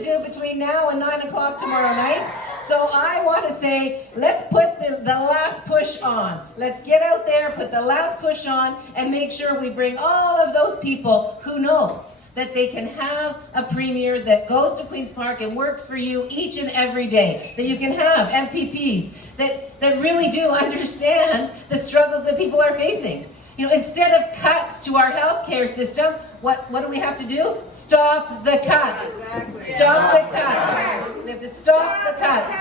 to do between now and 9 o'clock tomorrow night. So I want to say, let's put the last push on. Let's get out there, put the last push on, and make sure we bring all of those people who know that they can have a premier that goes to Queen's Park and works for you each and every day. That you can have MPPs that really do understand the struggles that people are facing. You know, instead of cuts to our healthcare system, what do we have to do? Stop the cuts. Stop the cuts. We have to stop the cuts.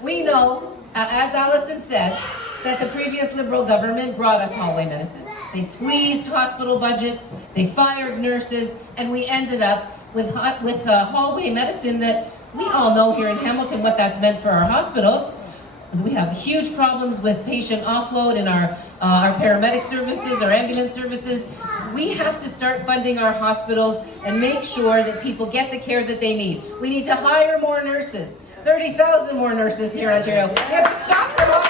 We know, as Alison said, that the previous Liberal government brought us hallway medicine. They squeezed hospital budgets, they fired nurses, and we ended up with hallway medicine that we all know here in Hamilton what that's meant for our hospitals. We have huge problems with patient offload in our paramedic services, our ambulance services. We have to start funding our hospitals and make sure that people get the care that they need. We need to hire more nurses, 30,000 more nurses here in Ontario. We have to stop them all.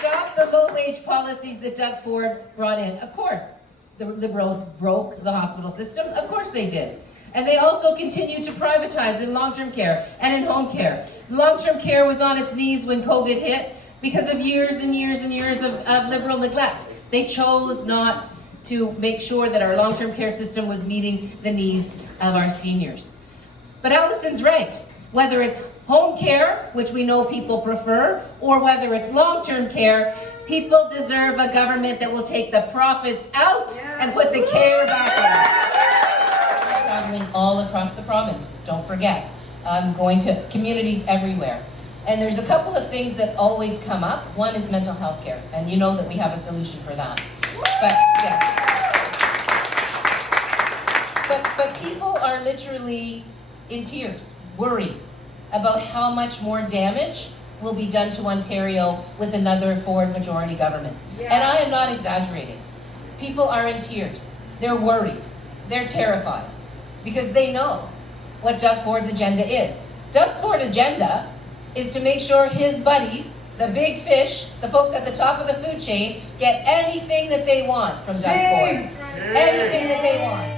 Stop the low-wage policies that Doug Ford brought in. Of course, the Liberals broke the hospital system. Of course they did. And they also continue to privatize in long-term care and in home care. Long-term care was on its knees when COVID hit because of years and years and years of Liberal neglect. They chose not to make sure that our long-term care system was meeting the needs of our seniors. But Alison's right. Whether it's home care, which we know people prefer, or whether it's long-term care, people deserve a government that will take the profits out and put the care back in. Traveling all across the province, don't forget. I'm going to communities everywhere. And there's a couple of things that always come up. One is mental health care, and you know that we have a solution for that. But yes. But people are literally in tears, worried about how much more damage will be done to Ontario with another Ford majority government. And I am not exaggerating. People are in tears. They're worried. They're terrified. Because they know what Doug Ford's agenda is. Doug Ford's agenda is to make sure his buddies, the big fish, the folks at the top of the food chain, get anything that they want from Doug Ford. Anything that they want.